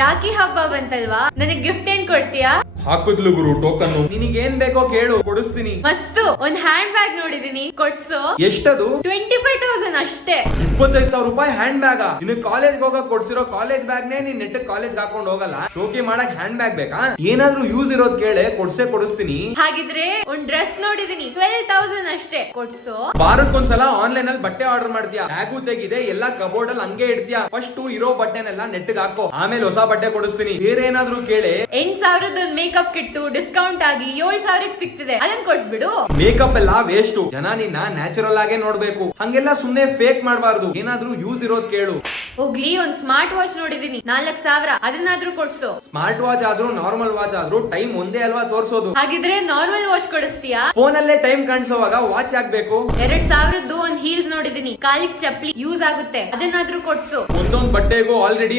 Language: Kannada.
ರಾಖಿ ಹಬ್ಬ ಬಂತಲ್ವಾ, ನನಗ್ ಗಿಫ್ಟ್ ಏನ್ ಕೊಡ್ತೀಯಾ? ಹಾಕುದ್ಲು ಗುರು ಟೋಕನ್. ನಿನಗೇನ್ ಬೇಕೋ ಕೇಳು, ಕೊಡಿಸ್ತೀನಿ. ಮಸ್ತು, ಒಂದ್ ಹ್ಯಾಂಡ್ ಬ್ಯಾಗ್ ನೋಡಿದೀನಿ, ಕೊಡ್ಸು. ಎಷ್ಟದು? 25,000 ಅಷ್ಟೇ. 25,000 ರೂಪಾಯಿ ಹ್ಯಾಂಡ್ ಬ್ಯಾಗ್? ನಿನ್ ಕಾಲೇಜ್ ಹೋಗಕ್ ಕೊಡ್ಸಿರೋ ಕಾಲೇಜ್ ಬ್ಯಾಗ್ ನೇ ನೀನ್ ನೆಟ್ ಕಾಲೇಜ್ ಹಾಕೊಂಡ್ ಹೋಗಲ್ಲ, ಶೋಕಿ ಮಾಡಕ್ ಹ್ಯಾಂಡ್ ಬ್ಯಾಗ್ ಬೇಕಾ? ಏನಾದ್ರೂ ಯೂಸ್ ಇರೋದ್ ಕೇಳೆ, ಕೊಡಿಸ್ತೀನಿ. ಹಾಗಿದ್ರೆ ಒಂದ್ ಡ್ರೆಸ್ ನೋಡಿದೀನಿ, 12,000 ಅಷ್ಟೇ, ಕೊಡ್ಸು. ವಾರಕ್ಕೊಂದ್ಸಲ ಆನ್ಲೈನ್ ಅಲ್ಲಿ ಬಟ್ಟೆ ಆರ್ಡರ್ ಮಾಡ್ತೀಯಾ, ಬ್ಯಾಗು ತೆಗಿದೆ, ಎಲ್ಲಾ ಕಬೋರ್ಡ್ ಅಲ್ಲಿ ಹಂಗೆ ಇಡ್ತೀಯಾ. ಫಸ್ಟ್ ಇರೋ ಬಟ್ಟೆನೆಲ್ಲ ನೆಟ್ಗೆ ಹಾಕೋ, ಆಮೇಲೆ ಹೊಸ ಬಟ್ಟೆ ಕೊಡಿಸ್ತೀನಿ. ಬೇರೆ ಏನಾದ್ರೂ ಕೇಳೆ. 8,000 ಮೇಕಪ್ ಕಿಟ್ಟು ಡಿಸ್ಕೌಂಟ್ ಆಗಿ 7,000 ಸಿಗ್ತಿದೆ, ಅದನ್ನ ಕೊಡ್ಸ್ಬಿಡು. ಮೇಕಪ್ ಎಲ್ಲ ವೇಸ್ಟ್, ಜನ ನಿನ್ನ ನ್ಯಾಚುರಲ್ ಆಗೇ ನೋಡ್ಬೇಕು, ಹಂಗೆಲ್ಲ ಸುಮ್ನೆ ಫೇಕ್ ಮಾಡಬಾರ್ದು. ಏನಾದ್ರೂ ಯೂಸ್ ಇರೋದ್ ಕೇಳು. ಹೋಗ್ಲಿ, ಒಂದ್ ಸ್ಮಾರ್ಟ್ ವಾಚ್ ನೋಡಿದೀನಿ, 4,000, ಅದನ್ನಾದ್ರೂ ಕೊಡ್ಸು. ಸ್ಮಾರ್ಟ್ ವಾಚ್ ಆದ್ರೂ ನಾರ್ಮಲ್ ವಾಚ್ ಆದ್ರೂ ಟೈಮ್ ಒಂದೇ ಅಲ್ವಾ ತೋರ್ಸೋದು? ಹಾಗಿದ್ರೆ ನಾರ್ಮಲ್ ವಾಚ್ ಕೊಡಿಸ್ತೀಯಾ? ಫೋನ್ ಅಲ್ಲೇ ಟೈಮ್ ಕಾಣಿಸೋವಾಗ ವಾಚ್ ಆಗ್ಬೇಕು. 2,000 ಒಂದ್ ಹೀಲ್ಸ್ ನೋಡಿದೀನಿ, ಕಾಲಿಗ್ ಚಪ್ಲಿ ಯೂಸ್ ಆಗುತ್ತೆ, ಅದನ್ನಾದ್ರೂ ಕೊಡ್ಸು. ಒಂದೊಂದ್ ಬಟ್ಟೆಗೂ ಆಲ್ರೆಡಿ